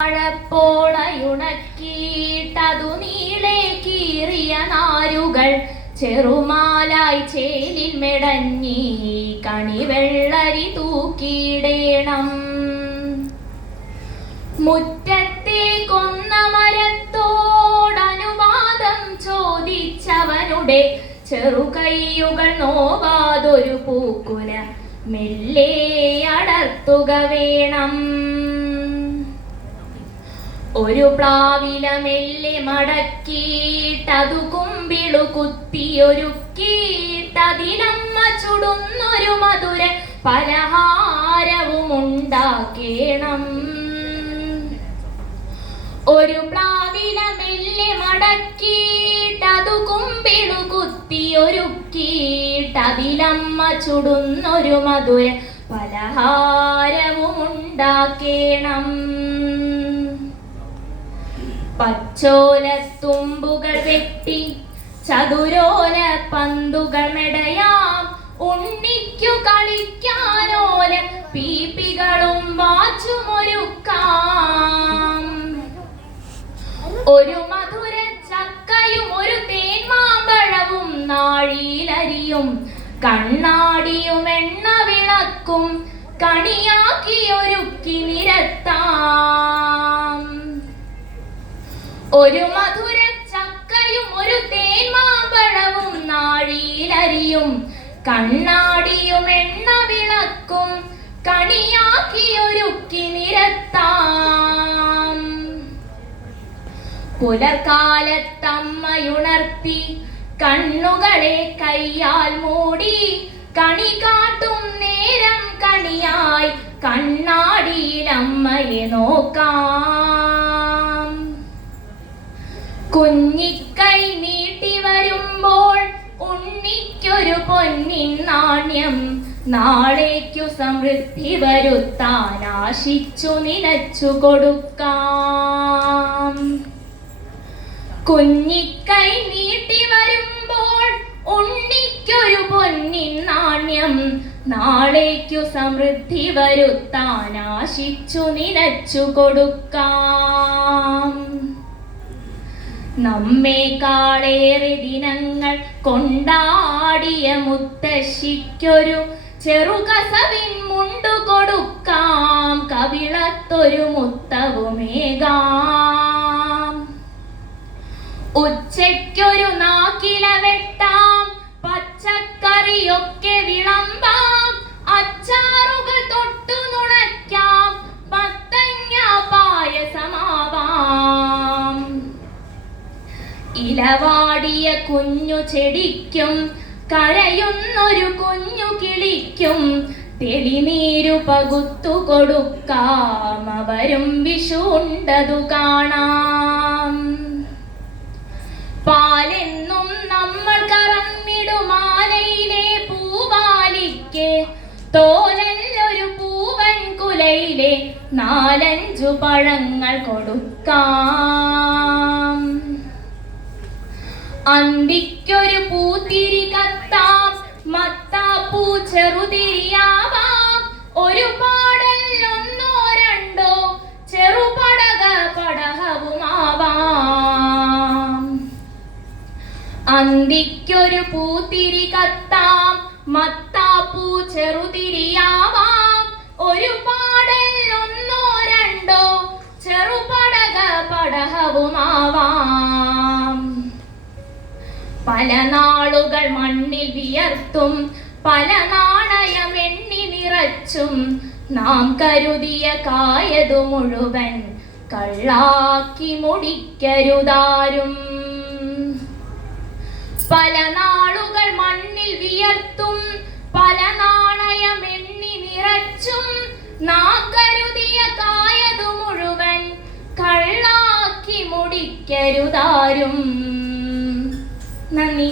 ഴപ്പോളയുണക്കിയിട്ടതു നീളെ കീറിയ നാരുകൾ ചെറുമാലായി ചേലിൽ മെടഞ്ഞി കണിവെള്ളരി തൂക്കിയിടേണം. മുറ്റത്തെ കൊന്ന മരത്തോടനുവാദം ചോദിച്ചവനുടെ ചെറുകൈയുകൾ നോവാതൊരു പൂക്കുല മെല്ലെ അടർത്തുക വേണം. ഒരു പ്ലാവില മെല്ലെ മടക്കിയിട്ടതു കുമ്പിളു കുത്തിയൊരുക്കിയിട്ടതിലമ്മ ചുടുന്നൊരു മധുര പലഹാരവും ഉണ്ടാക്കേണം. ഒരു പ്ലാവില മെല്ലെ മടക്കിയിട്ടതു കുമ്പിളു കുത്തിയൊരുക്കിയിട്ടതിലമ്മ ചുടുന്നൊരു മധുര പലഹാരവും ഉണ്ടാക്കേണം. പച്ചോലത്തുമ്പുകൾ വെട്ടി ചതുരോല പന്തുകൾ മെടയാം. ഉണ്ണിക്കു കളിക്കാനോല പീപ്പികളും വാച്ചുമൊരുക്കാം. ഒരു മധുര ചക്കയും ഒരു തേന്മാമ്പഴവും നാഴിയിലരിയും കണ്ണാടിയും എണ്ണ വിളക്കും കണിയാക്കിയൊരുക്കി നിരത്താം. ഒരു മധുര ചക്കയും ഒരു തേന്മാമ്പഴവും നാഴിയിലരിയും കണ്ണാടിയും എണ്ണ വിളക്കും കണിയാക്കിയൊരുക്കി നിരത്താം. പുലർക്കാലത്തമ്മയുണർത്തി കണ്ണുകളെ കയ്യാൽ മൂടി കണി കാട്ടും നേരം കണിയായി കണ്ണാടിയിലമ്മയെ നോക്കാം. കുഞ്ഞിക്കൈ നീട്ടി വരുമ്പോൾ ഉണ്ണിക്കൊരു പൊന്നിൻ നാണ്യം നാളേക്കു സമൃദ്ധി വരുത്താൻ ആശിച്ചു നിലച്ചു കൊടുക്കാം. കുഞ്ഞിക്കൈ നീട്ടി വരുമ്പോൾ ഉണ്ണിക്കൊരു പൊന്നിൻ നാണ്യം നാളേക്കു സമൃദ്ധി വരുത്താൻ ആശിച്ചു നിലച്ചു കൊടുക്കാം. നമ്മേക്കാളേറെ ദിനങ്ങൾ കൊണ്ടാടിയ മുത്തശ്ശിക്കൊരു ചെറുകസവിൻ മുണ്ടു കൊടുക്കാം. കവിളത്തൊരു മുത്തവുമേകാം. ഉച്ചയ്ക്കൊരു നാക്കില വെട്ടാം. പച്ചക്കറിയൊക്കെ വിളമ്പാം. അച്ചാറുകൾ തൊട്ടു നുണയ്ക്കാം. മത്തങ്ങ പായസമാവാം. ഇലവാടിയ കുഞ്ഞു ചെടിക്കും കരയുന്നൊരു കുഞ്ഞു കിളിക്കും തെളിനീരു പകുത്തു കൊടുക്കാം. അവരും വിഷുണ്ടതു കാണാം. പാലെന്നും നമ്മൾ കറന്നിടുമാലയിലെ പൂവാലിക്ക് തോലല്ലൊരു പൂവൻ കുലയിലെ 4-5 പഴങ്ങൾ കൊടുക്കാം. അന്തിക്കൊരു പൂത്തിരി കത്താം. മത്താപ്പൂ ചെറുതിരിയാവാം. ഒരു പാടൽ 1-2 ചെറുപടക പടഹവുമാവാം. അന്തിക്കൊരു പൂത്തിരി കത്താം. മത്താപ്പൂ ചെറുതിരിയാവാം. ഒരു പാടൽ 1-2 ചെറുപടക പടഹവുമാവാം. പല നാളുകൾ മണ്ണിൽ വിയർത്തും പല നാണയം എണ്ണി നിറച്ചും നാം കരുതിയ കായതു മുഴുവൻ കള്ളാക്കി മുടിക്കരുതാരും. പല നാളുകൾ മണ്ണിൽ വിയർത്തും പല നാണയം എണ്ണി നിറച്ചും നാം കരുതിയ കായതു മുഴുവൻ കള്ളാക്കി മുടിക്കരുതാരും. നന്ദി.